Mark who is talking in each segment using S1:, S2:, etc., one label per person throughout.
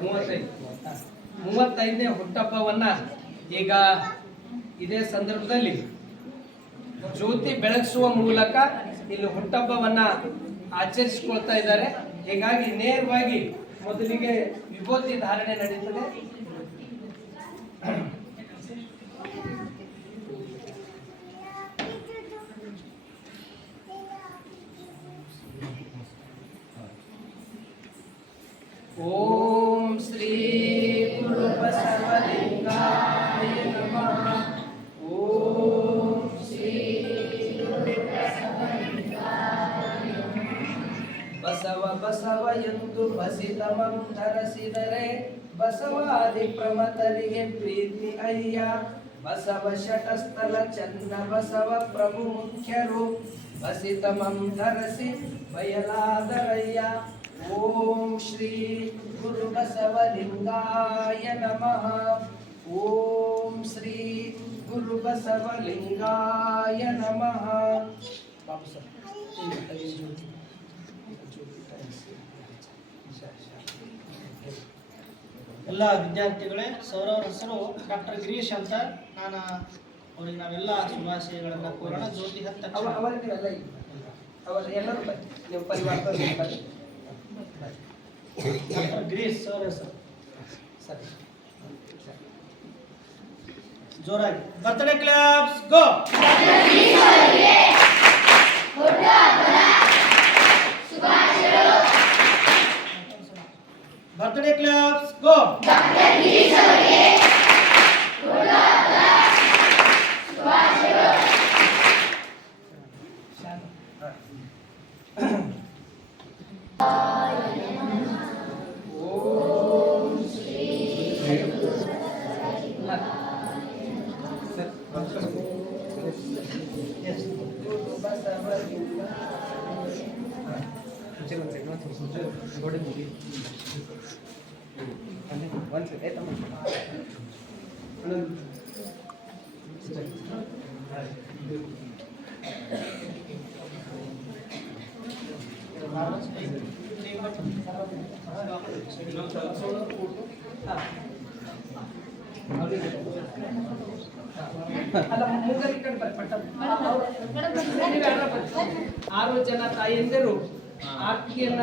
S1: ಮೂವತ್ತೈದು. ಮೂವತ್ತೈದನೇ ಹುಟ್ಟಪ್ಪವನ್ನ ಈಗ ಇದೇ ಸಂದರ್ಭದಲ್ಲಿ ಜ್ಯೋತಿ ಬೆಳಗಿಸುವ ಮೂಲಕ ಇಲ್ಲಿ ಹುಟ್ಟಪ್ಪವನ್ನ ಆಚರಿಸಿಕೊಳ್ತಾ ಇದ್ದಾರೆ. ಹೀಗಾಗಿ ನೇರವಾಗಿ ಮೊದಲಿಗೆ ವಿಭೂತಿ ಧಾರಣೆ ನಡೀತದೆ. ಬಸಿತಮಂ ಧರಿಸಿದರೆ ಬಸವಾದಿ ಪ್ರಮತರಿಗೆ ಪ್ರೀತಿ ಅಯ್ಯ. ಬಸವ ಶಟಸ್ಥಲ ಚಂದ ಬಸವ ಪ್ರಭು ಮುಖ್ಯರು. ಬಸಿತಮಂ ಧರಿಸಿ ಬಯಲಾದರಯ್ಯ. ಓಂ ಶ್ರೀ ಗುರು ಬಸವಲಿಂಗಾಯ ನಮಃ. ಓಂ ಶ್ರೀ ಗುರು ಬಸವಲಿಂಗಾಯ ನಮಃ. ಬಾಬು ಸರ್ ಇಲ್ಲಿ ತೆಗಿ ಜ್ಯೋತಿ. ಜ್ಯೋತಿ ತರಿಸಿ.
S2: ಎಲ್ಲ ವಿದ್ಯಾರ್ಥಿಗಳೇ ಸೌರವ್ರ ಹೆಸರು ಡಾಕ್ಟರ್ ಗಿರೀಶ್ ಅಂತ ನಾನು ಅವರಿಗೆ ನಾವೆಲ್ಲ ಶುಭಾಶಯಗಳನ್ನು ಕೋರೋಣ ಜ್ಯೋತಿ ಹತ್ತ ಡಾಕ್ಟರ್ ಗಿರೀಶ್ ಸರ್ ಹೆಸರು.
S1: ಸರಿ. ಸರಿ
S2: ಜೋರಾಗಿ. Birthday claps go. Birthday claps go
S1: Om Shri Guru Basavalinga ಅಲ್ಲ ಮುಗ್ಗರಿ ಕಡೆ ಬರ್ರಿ, ಪಟ್ಟ ನೀವು ಯಾರೋ ಬರ್ರಿ. ಆರು ಜನ ತಾಯಂದಿರು ಆರ್ತಿಯನ್ನ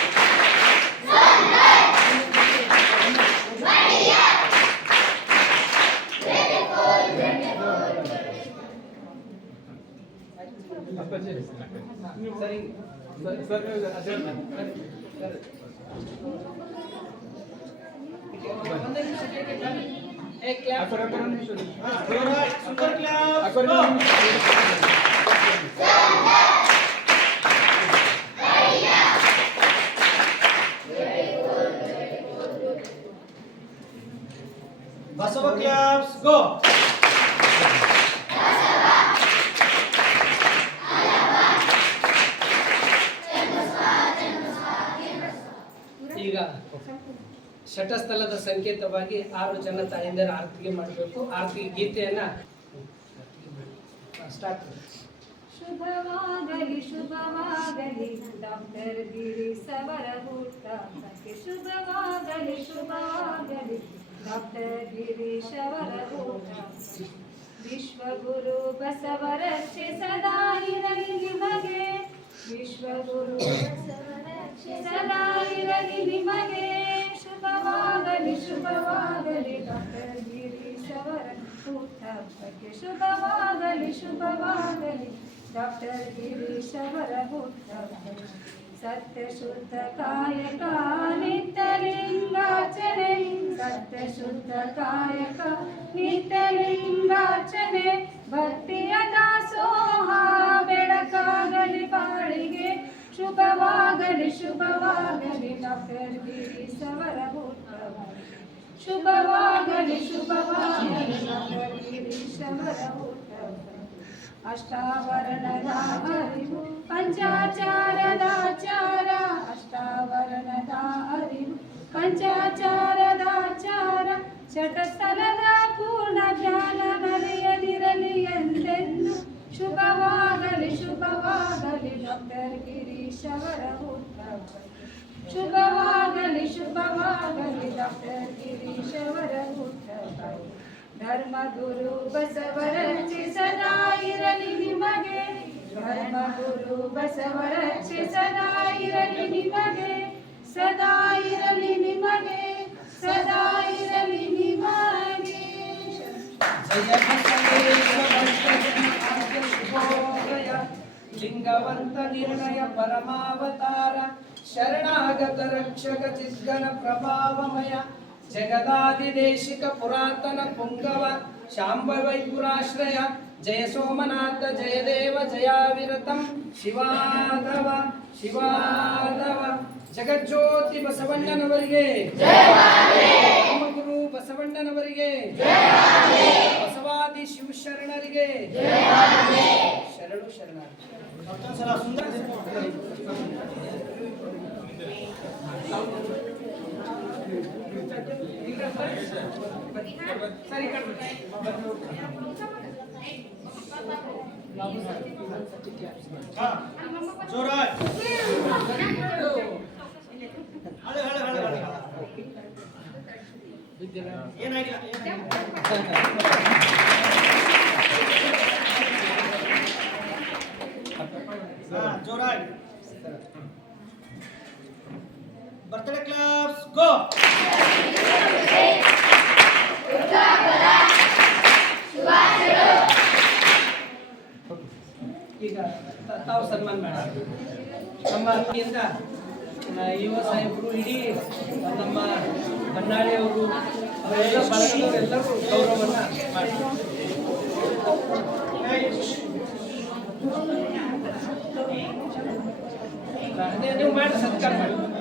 S1: ಆ ಕಡೆ ನಿಂತ್ರಿ.
S3: ಸ್ವಲ್ಪ ನೀವು
S1: ಹಾ, ಹಾ, ಬರ್ರಿ.
S2: ಹಾ, ಜೋರಾಗಿ.
S1: ಇನ್ನೊಂದು ಬರ್ಕ್ಲೆ
S2: ಸುಂದರ್ ಕ್ಲಾಪ್ಸ್ ಗೋ
S3: ಅಪ್ಪಾಜಿ
S1: ಸರಿ
S3: ಸರ್ ಸರ್ ಅದೇ
S1: ಒಂದೇ ನಿಮಿಷ ಕೇಳಿ, ಬನ್ನಿ. ಏ,
S3: ಆ
S1: clap.
S3: ಕಡೆ ಆ ಕಡೆ ಒಂದು ನಿಮಿಷ ಇರಿ.
S2: ಹಾ, ಜೋರಾಗಿ ಸುಂದರ್
S3: ಆ
S2: ಕ್ಲಾಪ್ಸ್
S3: ಕಡೆ
S2: ಗೋ
S3: ಒಂದು ನಿಮಿಷ ಇರಿ.
S2: ಬಸವ ಕ್ಲಾಪ್ಸ್ ಗೋ
S1: ಈಗ ಶಟಸ್ಥಲದ ಸಂಕೇತವಾಗಿ ಆರು ಜನ ತಾಯಂದಿರ ಆರತಿಗೆ ಮಾಡಬೇಕು. ಆರತಿ ಗೀತೆಯನ್ನ ಸ್ಟಾರ್ಟ್
S4: ಶುಭವಾಗಲಿ ಶುಭವಾಗಲಿ, ಡಾಕ್ಟರ್ ಗಿರೀಶವರ ಹುಟ್ಟಹಬ್ಬಕ್ಕೆ ಶುಭವಾಗಲಿ ಶುಭವಾಗಲಿ, ಡಾಕ್ಟರ್ ಗಿರೀಶವರ ಹುಟ್ಟಹಬ್ಬಕ್ಕೆ ವಿಶ್ವಗುರು ಬಸವರಕ್ಷೆ ಸದಾ ಇರಲಿ ನಿಮಗೆ. ವಿಶ್ವಗುರು ಬಸವರಕ್ಷೆ ಸದಾ ಇರಲಿ ನಿಮಗೆ. ಶುಭವಾಗಲಿ ಶುಭವಾಗಲಿ, ಡಾಕ್ಟರ್ ಗಿರೀಶವರ ಹುಟ್ಟಹಬ್ಬಕ್ಕೆ ಶುಭವಾಗಲಿ ಶುಭವಾಗಲಿ, ಡಾಕ್ಟರ್ ಗಿರೀಶವರ ಹುಟ್ಟಹಬ್ಬ ಸತ್ಯ ಶುದ್ಧ ಕಾಯಕ ನಿತ್ಯಲಿಂಗಾಚನೆ ಸತ್ಯ ಶುದ್ಧ ಕಾಯಕ ನಿತ್ಯಲಿಂಗಾಚನೆ ಭಕ್ತಿಯ ದಾಸೋಹ ಬೆಳಕಾಗಲಿ ಬಾಳಿಗೆ ಶುಭವಾಗಲಿ ಶುಭವಾಗಲಿ, ಡಾಕ್ಟರ್ ಗಿರೀಶವರ ಶುಭವಾಗಲಿ ಶುಭವಾಗಲಿ ಡಾಕ್ಟರ್ ಗಿರೀಶ್ ಅವರ ಹುಟ್ಟಹಬ್ಬ ಅಷ್ಟಾವರಣದ ಅರಿವು ಪಂಚ ಪಂಚಾಚಾರದಾಚಾರ ಅಷ್ಟಾವರಣದ ಅರಿವು ಪಂಚಾಚಾರದಾಚಾರ ಶಟಸ್ಥಲದ ಪೂರ್ಣ ಜ್ಞಾನ ಮರೆಯದಿರಲಿ ಎಂದೆಂದು ಶುಭವಾಗಲಿ ಶುಭವಾಗಲಿ ಡಾಕ್ಟರ್ ಗಿರೀಶ್ ಅವರ ಹುಟ್ಟುಹಬ್ಬ ಶುಭವಾಗಲಿ ಶುಭವಾಗಲಿ ಡಾಕ್ಟರ್ ಗಿರೀಶ್ ಅವರ ಹುಟ್ಟುಹಬ್ಬ ಧರ್ಮ ಗುರು ಬಸವರಕ್ಷೆ ಸದಾ ಇರಲಿ ನಿಮಗೆ ಧರ್ಮ ಗುರು ಬಸವರಕ್ಷೆ ಸದಾ ಇರಲಿ ನಿಮಗೆ ಸದಾ ಇರಲಿ ನಿಮಗೆ ಸದಾ ಇರಲಿ ನಿಮಗೆ
S1: ಜಯ ಬಸವೇಶ್ವರ ಶುಭೋದಯ ಲಿಂಗವಂತ ನಿರ್ಣಯ ಪರಮಾವತಾರ ಶರಣಾಗತ ರಕ್ಷಕ ಚಿದ್ಗಣ ಪ್ರಭಾವಮಯ ಜಗದಾದಿದೇಶಿಕ ಪುರಾತನ ಪುಂಗವ ಶಾಂಭವೈಪುರಾಶ್ರಯ ಜಯ ಸೋಮನಾಥ ಜಯ ದೇವ ಜಯಾವಿರತಂ ಶಿವಾದವ ಶಿವಾದವ ಜಗಜ್ಯೋತಿ ಬಸವಣ್ಣನವರಿಗೆ ಗುರು ಬಸವಣ್ಣನವರಿಗೆ ಬಸವಾದಿ ಶಿವಶರಣರಿಗೆ ಶರಣು ಶರಣಾರ್ಥಿ
S2: ಮತ್ತೊಂದು ಸಲ ಸುಂದರ
S1: ಸರಿ ಕಣ್ರಿ.
S2: ಹಾ ಜೋರಾಗಿ ಹಳೆ ಹಳೆ ಹಳೆ ಹಳೆ ಏನಾಗಿಲ್ಲ ಏನಾಗಿಲ್ಲ ಹಾ ಜೋರಾಗಿ ಬರ್ತ್ಡೇ ಕ್ಲಾಸ್ ಗೋ
S1: ಈಗ ತ- ತಾವು ಸನ್ಮಾನ ಮಾಡಿ ನಮ್ಮ ವತಿಯಿಂದ ಆ, ಯುವ ಸಾಹೇಬರು ಇಡೀ ನಮ್ಮ ಬನ್ನಾಳಿಯವರು ಅವರೆಲ್ಲ ಬಳಗದವರೆಲ್ಲರೂ ಗೌರವವನ್ನು ಮಾಡಿ ನೀವು- ನೀವು ಮಾಡಿ ಸತ್ಕಾರ ಮಾಡಿ ಮಾಡಿ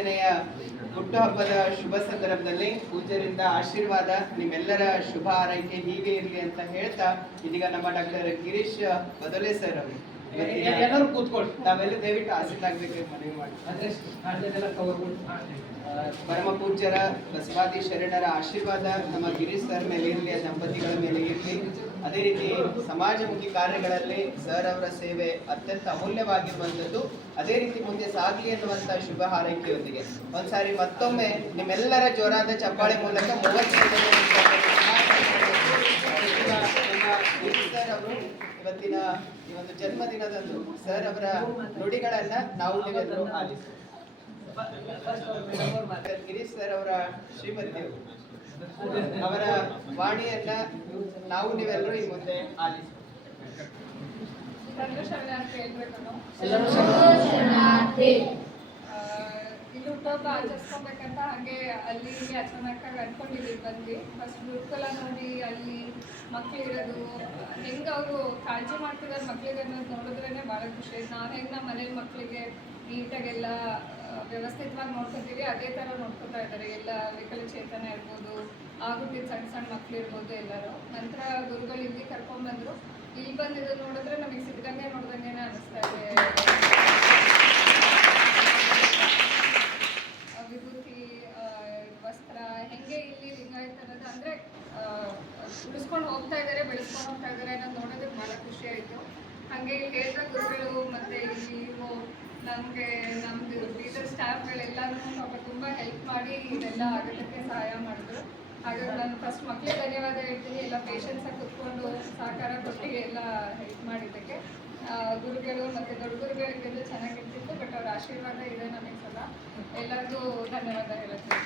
S5: ಮೂವತ್ತೈದನೆಯ ಹುಟ್ಟುಹಬ್ಬದ ಶುಭ ಸಂದರ್ಭದಲ್ಲಿ ಪೂಜ್ಯರಿಂದ ಆಶೀರ್ವಾದ. ನಿಮ್ಮೆಲ್ಲರ ಶುಭ ಆರೈಕೆ ಹೀಗೆ ಇರಲಿ ಅಂತ ಹೇಳ್ತಾ ಇದೀಗ ನಮ್ಮ ಡಾಕ್ಟರ್ ಗಿರೀಶ್ ಬದಲೇ ಸರ್ ಅವರು.
S1: ಎಲ್ಲರೂ ಕೂತ್ಕೊಳ್ಳಿ.
S5: ತಾವೆಲ್ಲ ದಯವಿಟ್ಟು ಆಸೀನಾಗಬೇಕು ಮನವಿ ಮಾಡಿ. ಪರಮ ಪೂಜ್ಯರ ಬಸವಾದಿ ಶರಣರ ಆಶೀರ್ವಾದ ನಮ್ಮ ಗಿರೀಶ್ ಸರ್ ಮೇಲೆ ಇರಲಿ ದಂಪತಿಗಳ ಮೇಲೆ ಇರಲಿ. ಅದೇ ರೀತಿ ಸಮಾಜಮುಖಿ ಕಾರ್ಯಗಳಲ್ಲಿ ಸರ್ ಅವರ ಸೇವೆ ಅತ್ಯಂತ ಅಮೂಲ್ಯವಾಗಿರುವಂಥದ್ದು. ಅದೇ ರೀತಿ ಮುಂದೆ ಸಾಗಲಿ ಎನ್ನುವಂತಹ ಶುಭ ಹಾರೈಕೆಯೊಂದಿಗೆ. ಒಂದ್ಸಾರಿ ಮತ್ತೊಮ್ಮೆ ನಿಮ್ಮೆಲ್ಲರ ಜೋರಾದ ಚಪ್ಪಾಳೆ ಮೂಲಕ ಸರ್ ಅವರು ಇವತ್ತಿನ ಈ ಒಂದು ಜನ್ಮದಿನದಂದು ಸರ್ ಅವರ ನುಡಿಗಳನ್ನ ನಾವು ಆಲಿಸಿ ಗಿರೀಶ್ ಸರ್ ಅವರ ಶ್ರೀಮತಿ ಅವರ ವಾಣಿಯನ್ನ ನಾವು ನೀವೆಲ್ಲರೂ ಈ ಮುಂದೆ ಆಲಿಸಿ.
S6: ಇಲ್ಲಿ ಹುಟ್ಟೋದು ಆಚರಿಸ್ಕೋಬೇಕಂತ ಹಾಗೆ ಅಲ್ಲಿ ಇಲ್ಲಿ ಅಚಾನಕ್ಕಾಗಿ ಅನ್ಕೊಂಡಿದ್ದೀವಿ ಬಂದು ಫಸ್ಟ್ ಗುರುಕುಲ ನೋಡಿ ಅಲ್ಲಿ ಮಕ್ಳು ಇರೋದು ಹೆಂಗೆ ಅವರು ಕಾಳಜಿ ಮಾಡ್ತಿದಾರೆ ಮಕ್ಳಿಗೆ ಅನ್ನೋದು ನೋಡಿದ್ರೇನೆ ಭಾಳ ಖುಷಿ. ಆಯ್ತು ನಾವು ಹೆಂಗ ನಮ್ಮ ಮನೇಲಿ ಮಕ್ಕಳಿಗೆ ನೀಟಾಗೆಲ್ಲ ವ್ಯವಸ್ಥಿತವಾಗಿ ನೋಡ್ಕೊತೀವಿ. ಅದೇ ಥರ ನೋಡ್ಕೊತಾ ಇದ್ದಾರೆ. ಎಲ್ಲ ವಿಕಲಚೇತನ ಇರ್ಬೋದು ಆಗುತ್ತಿದ್ದ ಸಣ್ಣ ಸಣ್ಣ ಮಕ್ಳು ಇರ್ಬೋದು ಎಲ್ಲರೂ. ನಂತರ ಗುರುಗಳು ಇಲ್ಲಿ ಕರ್ಕೊಂಡ್ಬಂದರು ಇಲ್ಲಿ ಬಂದಿದ್ದು ನೋಡಿದ್ರೆ ನಮಗೆ ಸಿದ್ಧಗಂಗೆ ನೋಡ್ದಂಗೆ ಅನಿಸ್ತಾ ಇದೆ. ವಿಭೂತಿ ವಸ್ತ್ರ, ಹೆಂಗೆ ಇಲ್ಲಿ ಲಿಂಗಾಯತನದ ಅಂದರೆ ಉಳಿಸ್ಕೊಂಡು ಹೋಗ್ತಾ ಇದ್ದಾರೆ ಬೆಳೆಸ್ಕೊಂಡು ಹೋಗ್ತಾ ಇದ್ದಾರೆ ಅನ್ನೋದು ನೋಡೋದಕ್ಕೆ ಭಾಳ ಖುಷಿ ಆಯಿತು. ಹಾಗೆ ಇಲ್ಲಿ ಹೇಳಿದ ಗುರುಗಳು ಮತ್ತು ಇಲ್ಲಿ ನಮಗೆ ನಮ್ಮದು ಟೀಚರ್ ಸ್ಟಾಫ್ಗಳೆಲ್ಲರೂ ಪಾಪ ತುಂಬ ಹೆಲ್ಪ್ ಮಾಡಿ ಇದೆಲ್ಲ ಆಗೋದಕ್ಕೆ ಸಹಾಯ ಮಾಡಿದ್ರು. ಹಾಗಾಗಿ ನಾನು ಫಸ್ಟ್ ಮಕ್ಕಳಿಗೆ ಧನ್ಯವಾದ ಹೇಳ್ತೀನಿ. ಎಲ್ಲ ಪೇಷನ್ಸಾಗಿ ಕುತ್ಕೊಂಡು ಸಹಕಾರ ಕೊಟ್ಟು ಎಲ್ಲ ಹೆಲ್ಪ್ ಮಾಡಿದ್ದಕ್ಕೆ. ಗುರುಗಳು ಮತ್ತು ದೊಡ್ಡ ಗುರುಗಳಿಗೆಲ್ಲ ಚೆನ್ನಾಗಿರ್ತಿತ್ತು ಬಟ್ ಅವ್ರ ಆಶೀರ್ವಾದ ಇದೆ ನಮಗೆ ಸಲ ಎಲ್ಲರಿಗೂ ಧನ್ಯವಾದ
S5: ಹೇಳ್ತೀನಿ.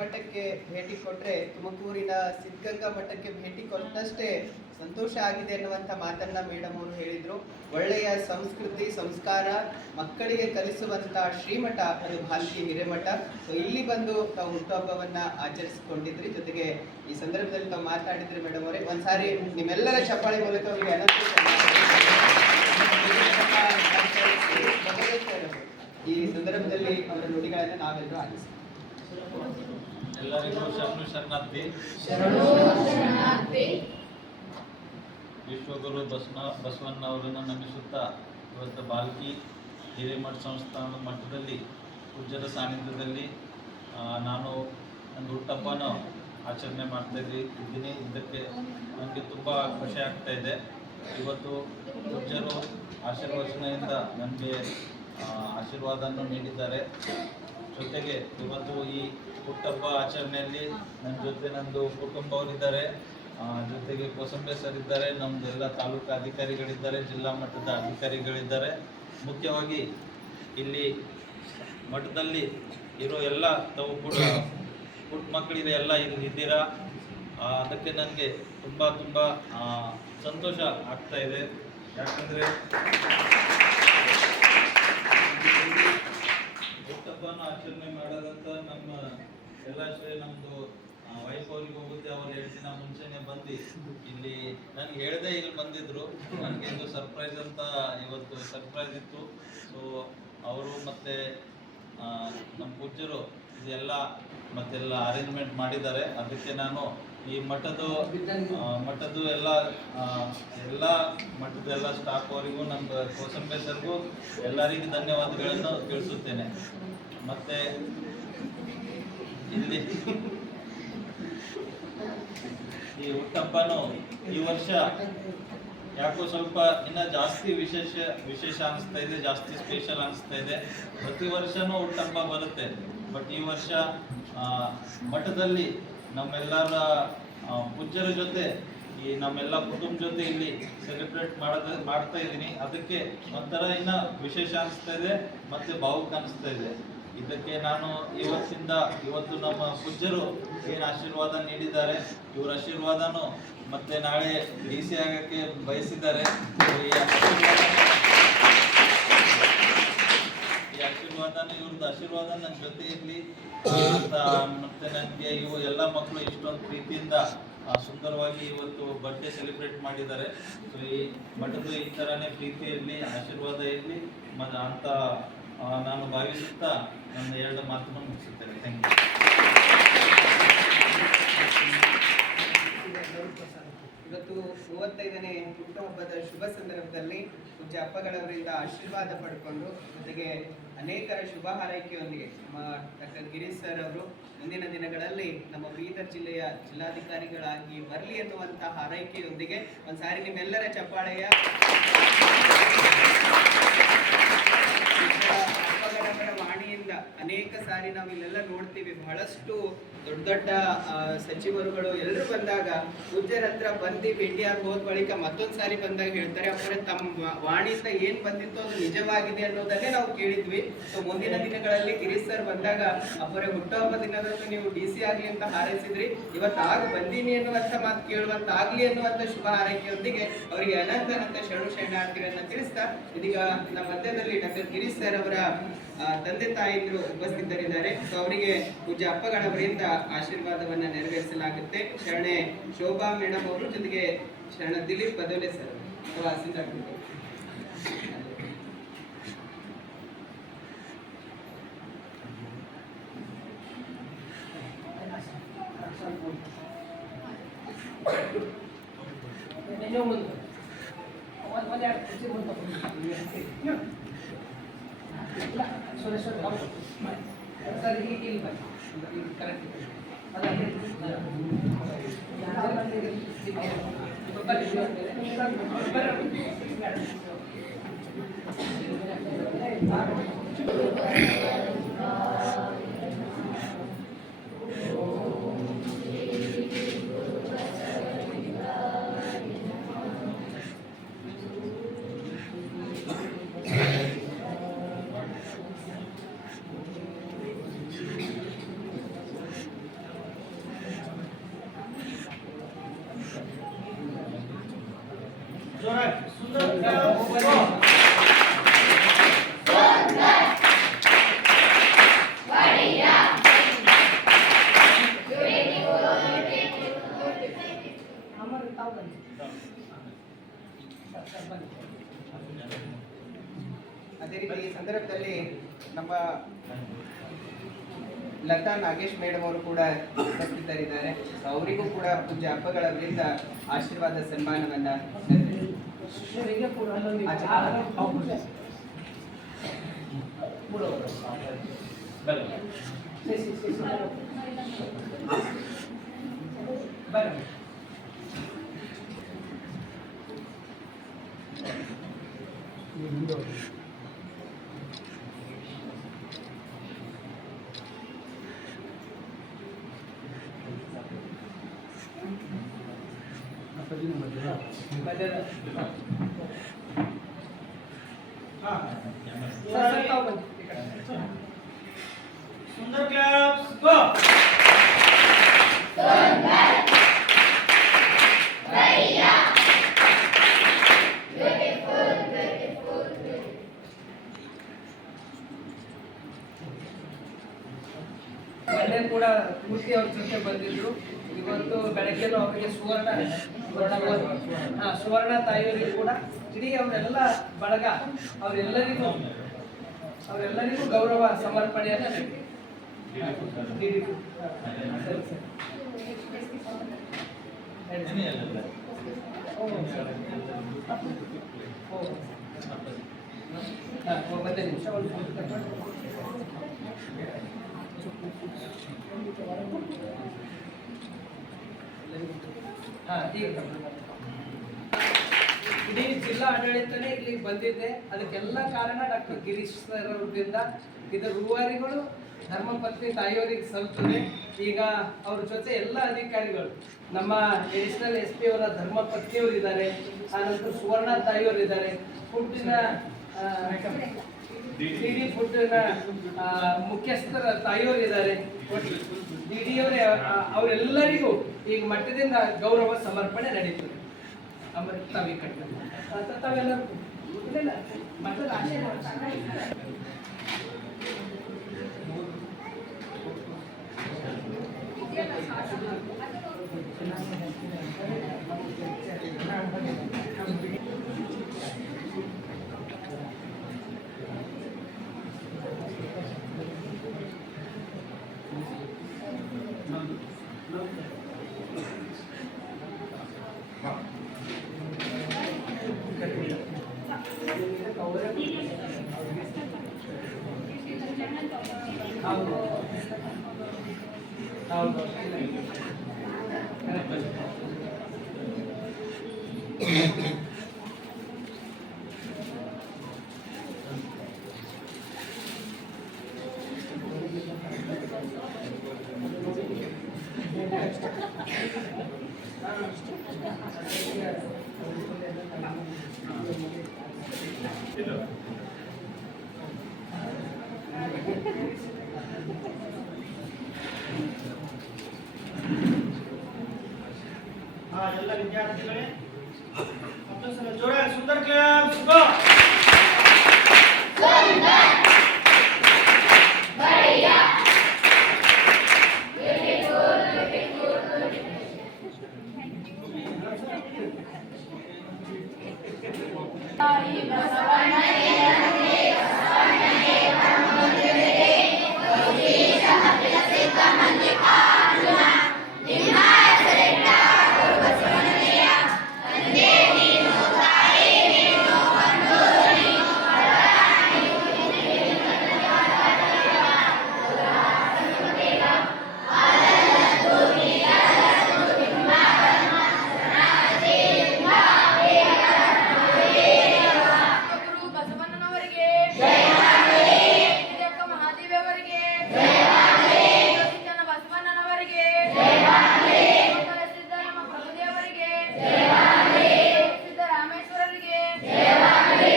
S5: ಮಠಕ್ಕೆ ಭೇಟಿ ಕೊಟ್ಟರೆ ತುಮಕೂರಿನ ಸಿದ್ಧಗಂಗಾ ಮಠಕ್ಕೆ ಭೇಟಿ ಕೊಟ್ಟಷ್ಟೇ ಸಂತೋಷ ಆಗಿದೆ ಅನ್ನುವಂಥ ಮಾತನ್ನ ಮೇಡಮ್ ಅವರು ಹೇಳಿದ್ರು. ಒಳ್ಳೆಯ ಸಂಸ್ಕೃತಿ ಸಂಸ್ಕಾರ ಮಕ್ಕಳಿಗೆ ಕಲಿಸುವಂತ ಶ್ರೀಮಠ ಅದು ಭಾರತಿ ಹಿರೇಮಠ. ಸೊ ಇಲ್ಲಿ ಬಂದು ತಾವು ಹುಟ್ಟುಹಬ್ಬವನ್ನ ಆಚರಿಸಿಕೊಂಡಿದ್ರಿ. ಜೊತೆಗೆ ಈ ಸಂದರ್ಭದಲ್ಲಿ ತಾವು ಮಾತಾಡಿದ್ರಿ ಮೇಡಮ್ ಅವರೇ. ಒಂದ್ಸಾರಿ ನಿಮ್ಮೆಲ್ಲರ ಚಪ್ಪಾಳೆ ಮೂಲಕ ಅವರಿಗೆ. ಈ ಸಂದರ್ಭದಲ್ಲಿ ಅವರ ನುಡಿಗಳನ್ನ ನಾವೆಲ್ಲರೂ ಆಲಿಸಿ
S7: ಎಲ್ಲರಿಗೂ ಶರಣು ಶರಣಾರ್ಥಿ. ವಿಶ್ವಗುರು ಬಸವ ಬಸವಣ್ಣವರನ್ನು ನಮಿಸುತ್ತಾ ಇವತ್ತು ಬಾಲ್ಕಿ ಹಿರೇಮಠ ಸಂಸ್ಥಾನದ ಮಟ್ಟದಲ್ಲಿ ಪೂಜ್ಯರ ಸಾನ್ನಿಧ್ಯದಲ್ಲಿ ನಾನು ನನ್ನ ಹುಟ್ಟಪ್ಪನ ಆಚರಣೆ ಮಾಡ್ತಾ ಇದ್ದೀನಿ. ಇದಕ್ಕೆ ನನಗೆ ತುಂಬ ಖುಷಿ ಆಗ್ತಾ ಇದೆ. ಇವತ್ತು ಪೂಜ್ಯರು ಆಶೀರ್ವಚನೆಯಿಂದ ನನಗೆ ಆಶೀರ್ವಾದವನ್ನು ನೀಡಿದ್ದಾರೆ. ಜೊತೆಗೆ ಇವತ್ತು ಈ ಹುಟ್ಟಪ್ಪ ಆಚರಣೆಯಲ್ಲಿ ನನ್ನ ಜೊತೆ ನಂದು ಕುಟುಂಬವರಿದ್ದಾರೆ ಜೊತೆಗೆ ಕೋಸಂಬೆ ಸರ್ ಇದ್ದಾರೆ, ನಮ್ದು ಎಲ್ಲ ತಾಲೂಕು ಅಧಿಕಾರಿಗಳಿದ್ದಾರೆ, ಜಿಲ್ಲಾ ಮಟ್ಟದ ಅಧಿಕಾರಿಗಳಿದ್ದಾರೆ. ಮುಖ್ಯವಾಗಿ ಇಲ್ಲಿ ಮಠದಲ್ಲಿ ಇರೋ ಎಲ್ಲ, ತಾವು ಕೂಡ ಪುಟ್ಟ ಮಕ್ಕಳಿದೆ ಎಲ್ಲ ಇಲ್ಲಿ ಇದ್ದೀರಾ? ಅದಕ್ಕೆ ನನಗೆ ತುಂಬ ತುಂಬ ಸಂತೋಷ ಆಗ್ತಾ ಇದೆ. ಯಾಕಂದರೆ ಹುಟ್ಟಬ್ಬನ ಆಚರಣೆ ಮಾಡೋದಂತ ನಮ್ಮ ಎಲ್ಲ ಶ್ರೀ ನಮ್ಮದು ವೈಫ್ ಅವ್ರಿಗೆ ಹೋಗುತ್ತೆ, ಅವ್ರು ಎರಡು ದಿನ ಮುಂಚೆನೆ ಬಂದು. ಇಲ್ಲಿ ನನಗೆ ಹೇಳ್ದೆ ಇಲ್ಲಿ ಬಂದಿದ್ರು. ನನಗೆ ಇದು ಸರ್ಪ್ರೈಸ್ ಅಂತ ಇವತ್ತು ಸರ್ಪ್ರೈಸ್ ಇತ್ತು. ಸೊ ಅವರು ಮತ್ತೆ ನಮ್ಮ ಪೂಜ್ಯರು ಇದೆಲ್ಲ ಮತ್ತೆಲ್ಲ ಅರೇಂಜ್ಮೆಂಟ್ ಮಾಡಿದ್ದಾರೆ. ಅದಕ್ಕೆ ನಾನು ಈ ಮಠದ್ದು ಮಠದ್ದು ಎಲ್ಲ ಎಲ್ಲ ಮಠದ ಎಲ್ಲ ಸ್ಟಾಫ್ ಅವರಿಗೂ ನಮ್ಮ ಕೋಸಂಬೆ ಸರ್ಗೂ ಎಲ್ಲರಿಗೂ ಧನ್ಯವಾದಗಳನ್ನು ತಿಳಿಸುತ್ತೇನೆ. ಮತ್ತೆ, ಇಲ್ಲಿ ಈ ಹುಟ್ಟಹಬ್ಬನು ಈ ವರ್ಷ ಯಾಕೋ ಸ್ವಲ್ಪ ಇನ್ನ ಜಾಸ್ತಿ ವಿಶೇಷ ವಿಶೇಷ ಅನಿಸ್ತಾ ಇದೆ, ಜಾಸ್ತಿ ಸ್ಪೆಷಲ್ ಅನಿಸ್ತಾ ಇದೆ. ಪ್ರತಿ ವರ್ಷನೂ ಹುಟ್ಟಹಬ್ಬ ಬರುತ್ತೆ. ಬಟ್ ಈ ವರ್ಷ ಮಠದಲ್ಲಿ ನಮ್ಮೆಲ್ಲರ ಪೂಜ್ಯರ ಜೊತೆ ಈ ನಮ್ಮೆಲ್ಲ ಕುಟುಂಬ ಜೊತೆ ಇಲ್ಲಿ ಸೆಲೆಬ್ರೇಟ್ ಮಾಡದ, ಮಾಡ್ತಾ ಇದ್ದೀನಿ. ಅದಕ್ಕೆ ಒಂಥರ ಇನ್ನ ವಿಶೇಷ ಅನಿಸ್ತಾ ಇದೆ, ಮತ್ತೆ ಭಾವುಕ ಅನಿಸ್ತಾ ಇದೆ. ಇದಕ್ಕೆ ನಾನು ಇವತ್ತಿಂದ ಇವತ್ತು ನಮ್ಮ ಪೂಜ್ಯರು ಏನು ಆಶೀರ್ವಾದ ನೀಡಿದ್ದಾರೆ, ಇವ್ರ ಆಶೀರ್ವಾದನು ಮತ್ತೆ ನಾಳೆ ಡಿ ಸಿ ಆಗಕ್ಕೆ ಬಯಸಿದ್ದಾರೆ. ಈ ಆಶೀರ್ವಾದ ಈ ಆಶೀರ್ವಾದನ ಇವ್ರದ್ದು ಆಶೀರ್ವಾದ ನನ್ನ ಜೊತೆ ಇರಲಿ ಮತ್ತೆ ನನಗೆ ಇವು ಎಲ್ಲ ಮಕ್ಕಳು ಇಷ್ಟೊಂದು ಪ್ರೀತಿಯಿಂದ ಸುಂದರವಾಗಿ ಇವತ್ತು ಬರ್ತ್ಡೇ ಸೆಲೆಬ್ರೇಟ್ ಮಾಡಿದ್ದಾರೆ. ಸೊ ಈ ಮಠದ್ದು ಈ ಥರನೇ ಪ್ರೀತಿ ಇರಲಿ ಆಶೀರ್ವಾದ ಇರಲಿ ಮತ್ತು ಅಂತ ನಾನು ಭಾವಿಸುತ್ತಾ ನನ್ನ ಎರಡು ಮಾತನ್ನು ಮುಗಿಸುತ್ತೇನೆ. ಥ್ಯಾಂಕ್ ಯು
S5: ಇವತ್ತು ಮೂವತ್ತೈದನೇ ಹುಟ್ಟುಹಬ್ಬದ ಶುಭ ಸಂದರ್ಭದಲ್ಲಿ ಪೂಜ್ಯ ಅಪ್ಪಗಳವರಿಂದ ಆಶೀರ್ವಾದ ಪಡ್ಕೊಂಡು ಜೊತೆಗೆ ಅನೇಕರ ಶುಭ ಹಾರೈಕೆಯೊಂದಿಗೆ ನಮ್ಮ ಡಾಕ್ಟರ್ ಗಿರೀಶ್ ಸರ್ ಅವರು ಮುಂದಿನ ದಿನಗಳಲ್ಲಿ ನಮ್ಮ ಬೀದರ್ ಜಿಲ್ಲೆಯ ಜಿಲ್ಲಾಧಿಕಾರಿಗಳಾಗಿ ಬರಲಿ ಎನ್ನುವಂತಹ ಹಾರೈಕೆಯೊಂದಿಗೆ ಒಂದ್ಸಾರಿ ನಿಮ್ಮೆಲ್ಲರ ಚಪ್ಪಾಳೆಯ ಪೂಜ್ಯ ಅಪ್ಪಗಳವರ ವಾಣಿಯಿಂದ ಅನೇಕ ಸಾರಿ ನಾವು ಇಲ್ಲೆಲ್ಲ ನೋಡ್ತೀವಿ. ಬಹಳಷ್ಟು ದೊಡ್ಡ ದೊಡ್ಡ ಸಚಿವರುಗಳು ಎಲ್ಲರೂ ಬಂದಾಗ ಪೂಜ್ಯರ ಹತ್ರ ಬಂದು ಭೇಟಿಯಾಗಿ ಹೋದ ಬಳಿಕ ಮತ್ತೊಂದ್ ಸಾರಿ ಬಂದಾಗ ಹೇಳ್ತಾರೆ ಅವರೇ ತಮ್ಮ ವಾಣಿಯಿಂದ ಏನ್ ಬಂದಿತ್ತು ಅದು ನಿಜವಾಗಿದೆ ಅನ್ನೋದನ್ನೇ ನಾವು ಕೇಳಿದ್ವಿ. ಸೊ ಮುಂದಿನ ದಿನಗಳಲ್ಲಿ ಗಿರೀಶ್ ಸರ್ ಬಂದಾಗ ಅವರ ಹುಟ್ಟುಹಬ್ಬ ದಿನದಂದು ನೀವು ಡಿ ಸಿ ಆಗ್ಲಿ ಅಂತ ಹಾರೈಸಿದ್ರಿ. ಇವತ್ತು ಆಗ ಬಂದೀನಿ ಅನ್ನುವಂತ ಮಾತು ಕೇಳುವಂತ, ಆಗ್ಲಿ ಅನ್ನುವಂತ ಶುಭ ಹಾರೈಕೆಯೊಂದಿಗೆ ಅವರಿಗೆ ಅನಂತ ಅನಂತ ಶರಣು ಶರಣಾರ್ಥಿಗಳನ್ನ ತಿಳಿಸ್ತಾ ಇದೀಗ ನಮ್ಮ ಮಧ್ಯದಲ್ಲಿ ಡಾಕ್ಟರ್ ಗಿರೀಶ್ ಸರ್ ಅವರ ತಂದೆ ತಂದೆ ಉಪಸ್ಥಿತರಿದ್ದಾರೆ. ಸೊ ಅವರಿಗೆ ಪೂಜ್ಯ ಅಪ್ಪಗಣವರಿಂದ ಆಶೀರ್ವಾದವನ್ನ ನೆರವೇರಿಸಲಾಗುತ್ತೆ. ಶರಣೆ ಶೋಭಾ ಮೇಡಮ್ ಅವರು, ಜೊತೆಗೆ ಶರಣ ದಿಲೀಪ್ ಬದೋಲೆ ಸರ್ ಅವರು. Thank you. ನಾಗೇಶ್ ಮೇಡಮ್ ಅವರು ಕೂಡ ಉಪಸ್ಥಿತರಿದ್ದಾರೆ. ಅವರಿಗೂ ಕೂಡ ಪೂಜೆ ಹಬ್ಬಗಳಿಂದ ಆಶೀರ್ವಾದ ಸನ್ಮಾನವನ್ನ
S1: Mas era... ಸುವರ್ಣ ತಾಯಿಯವರಿಗೂ ಕೂಡ ಇಡೀ ಅವರೆಲ್ಲ ಬಳಗ ಅವರೆಲ್ಲರಿಗೂ ಅವರೆಲ್ಲರಿಗೂ ಗೌರವ ಸಮರ್ಪಣೆಯನ್ನ. ಹಾ, ನಿಮಿಷ ಒಂದು. ಇಡೀ ಜಿಲ್ಲಾ ಆಡಳಿತನೇ ಇಲ್ಲಿ ಬಂದಿದೆ. ಅದಕ್ಕೆಲ್ಲ ಕಾರಣ ಡಾಕ್ಟರ್ ಗಿರೀಶ್ ಸರ್ ಅವ್ರದಿಂದ ಇದರ ರೂವಾರಿಗಳು, ಧರ್ಮಪತ್ನಿ ತಾಯಿಯವರಿಗೆ ಸಲ್ತದೆ ಈಗ ಅವ್ರ ಜೊತೆ ಎಲ್ಲ ಅಧಿಕಾರಿಗಳು, ನಮ್ಮ ಅಡಿಷನಲ್ ಎಸ್ ಪಿ ಅವರ ಧರ್ಮಪತ್ನಿಯವರು ಇದ್ದಾರೆ ಆನಂತರ ಸುವರ್ಣ ತಾಯಿಯವರು ಇದ್ದಾರೆ ಫುಡ್ಡಿನ ಡಿ ಫುಡ್ಡಿನ ಮುಖ್ಯಸ್ಥರ ತಾಯಿಯವರು ಇದ್ದಾರೆ. ಡಿ ಡಿ ಅವರೇ ಅವರೆಲ್ಲರಿಗೂ ಈಗ ಮಟ್ಟದಿಂದ ಗೌರವ ಸಮರ್ಪಣೆ ನಡೀತದೆ. ಅಮೃತ ಕಟ್ಟ ತಾವೆಲ್ಲರೂ ಮಠದ ಆಚೆ
S4: gitu,
S1: ah jadilah
S8: kerjaan sih
S2: kalau ya.